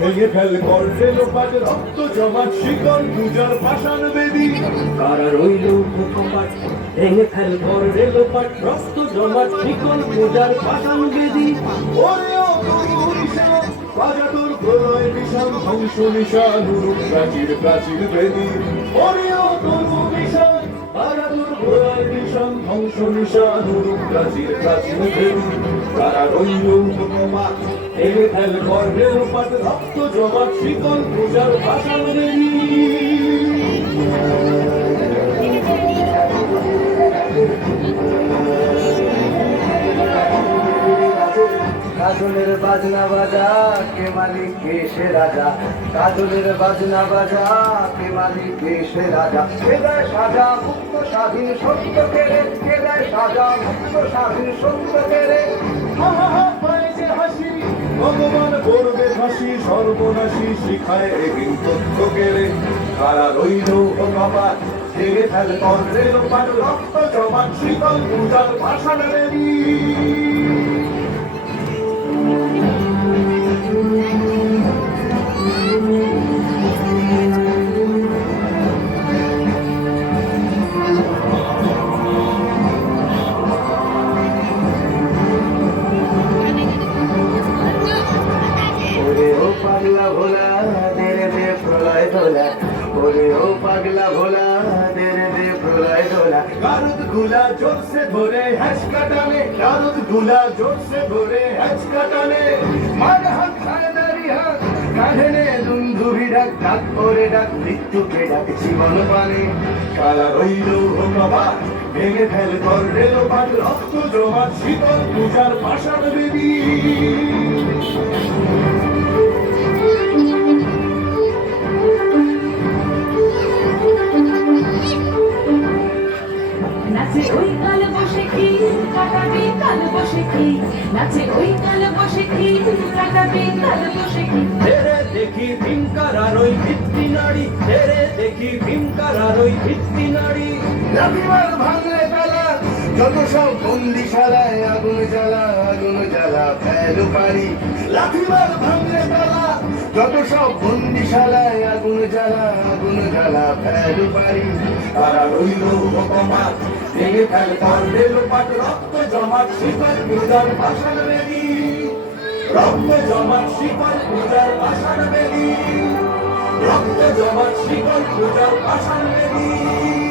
ভেঙে ফেল করবে লোপাট রক্ত জমাট শিকল পূজার পাষাণ বেদি। তারা রইল মুখপাট ভেঙে ফেল করবে লোপাট রক্ত জমাট শিকল পূজার পাশান বেদি। ওরে ও প্রলয় নিশান, ধ্বংস নিশান প্রাচীর প্রাচীর বেদি। ওরে ও নিশান উরুপ প্রাচীর প্রাচীর বেদী তারা রইল কপাট এলে খেল করলে লোপাট রক্ত জমাট শীতল পূজার ভাষা বেদী কাজলের বাজনা বাজা, কে মালিক, কে সে রাজা? কাজলের বাজনা বাজা, কে মালিক, কে সে রাজা? কে দেয় সাজা মুক্ত স্বাধীন সত্য কেড়ে কে দেয় সাজা মুক্ত স্বাধীন সত্য কেড়ে হাসি, ভগবান করবে ফাঁসি, সর্বনাশী শিখায় এগিন তথ্য কেড়ে কারা রইল ও কপাট ভেঙে ফেল করলে লোপাট রক্ত জমাট শীতল পূজার ভাষণ রেডি পাগলা ভোলা দেরে দে প্রলয় দোলা ওরে ও পাগলা ভোলা দেরে দে প্রলয় দোলা গারুদগুলা জোরসে ধরে হ্যাচ কাটানে গারুদগুলা জোরসে ধরে হ্যাচ কাটানে। মার হাত খায়দারি হাত, কাঁধে নে দুন্দুভি ডাক ডাক করে ডাক, মৃত্যুকে ডাক জীবন পানে। কারা রইল কপাট ভেঙে ফেল করলে লোপাট, রক্ত জমাট, শীতল পূজার ভাষণ রেডি নাচে ওই কাল বসে কি কাটাবে কাল বসে কি? নাচে ওই কাল বসে কি কাটাবে কাল বসে কি? তেরে দেখি ভীমকার আর ওই ভিত্তি নারী তেরে দেখি ভীমকার আর ওই ভিত্তি নারী লাঠিমার ভাঙলে তালা যত সব বন্দিশালায় আগুন জ্বালা আগুন জ্বালা ফেলু পারি। লাঠিমার ভাঙলে তালা যত সব বন্দিশালায় আগুন জ্বালা আগুন জ্বালা ফেলু পারি তারা রইল কমাত ভেঙে ফেল করলে লোপাট, রক্ত জমাট শিকল পূজার ভাষণ বেদি। রক্ত জমাট শিকল পূজার ভাষণ বেদি। রক্ত জমাট শিকল পূজার ভাষণ বেদি।